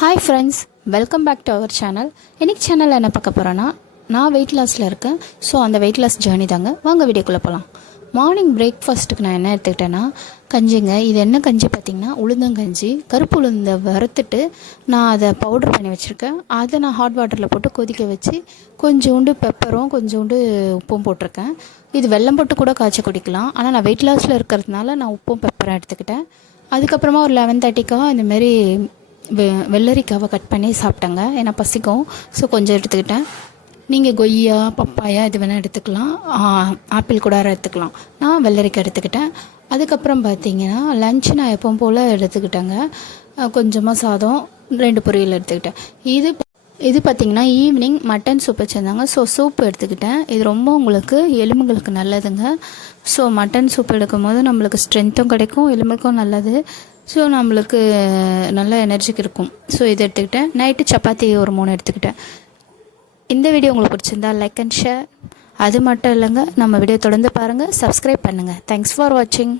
Hi friends, welcome back to our channel. இன்றைக்கி சேனலில் என்ன பார்க்க போகிறேன்னா, நான் வெயிட் லாஸில் இருக்கேன். ஸோ அந்த வெயிட் லாஸ் ஜேர்னி தாங்க. வாங்க வீடியோக்குள்ளே போகலாம். மார்னிங் பிரேக்ஃபாஸ்ட்டுக்கு நான் என்ன எடுத்துக்கிட்டேன்னா, கஞ்சிங்க. இது என்ன கஞ்சி பார்த்திங்கன்னா, உளுந்தங்கஞ்சி. கருப்பு உளுந்தை வறுத்துட்டு நான் அதை பவுட்ரு பண்ணி வச்சுருக்கேன். அதை நான் ஹாட் வாட்டரில் போட்டு கொதிக்க வச்சு கொஞ்சோண்டு பெப்பரும் கொஞ்சோண்டு உப்பும் போட்டிருக்கேன். இது வெல்லம் போட்டு கூட காய்ச்சி குடிக்கலாம். ஆனால் நான் வெயிட் லாஸில் இருக்கிறதுனால நான் உப்பும் பெப்பரும் எடுத்துக்கிட்டேன். அதுக்கப்புறமா ஒரு 11:30க்காக இந்தமாரி வெள்ளரிக்காவை கட் பண்ணி சாப்பிட்டேங்க. ஏன்னா பசிக்கும். ஸோ கொஞ்சம் எடுத்துக்கிட்டேன். நீங்கள் கொய்யா, பப்பாயா இது வேணால் எடுத்துக்கலாம். ஆப்பிள் கூட எடுத்துக்கலாம். நான் வெள்ளரிக்காய் எடுத்துக்கிட்டேன். அதுக்கப்புறம் பார்த்தீங்கன்னா லன்ச் நான் எப்பவும் போல் எடுத்துக்கிட்டேங்க. கொஞ்சமாக சாதம், 2 பொரியல் எடுத்துக்கிட்டேன். இது பார்த்திங்கன்னா ஈவினிங் மட்டன் சூப் வச்சுருந்தாங்க. ஸோ சூப் எடுத்துக்கிட்டேன். இது ரொம்ப உங்களுக்கு எலும்புகளுக்கு நல்லதுங்க. ஸோ மட்டன் சூப் எடுக்கும் போது நம்மளுக்கு ஸ்ட்ரென்த்தும் கிடைக்கும், எலும்புக்கும் நல்லது. ஸோ நம்மளுக்கு நல்ல எனர்ஜிக்கு இருக்கும். ஸோ இது எடுத்துக்கிட்டேன். நைட்டு சப்பாத்தி ஒரு 3 எடுத்துக்கிட்டேன். இந்த வீடியோ உங்களுக்கு பிடிச்சிருந்தா லைக் அண்ட் ஷேர். அது மட்டும் இல்லைங்க, நம்ம வீடியோ தொடர்ந்து பாருங்கள், சப்ஸ்கிரைப் பண்ணுங்கள். தேங்க்ஸ் ஃபார் வாட்சிங்.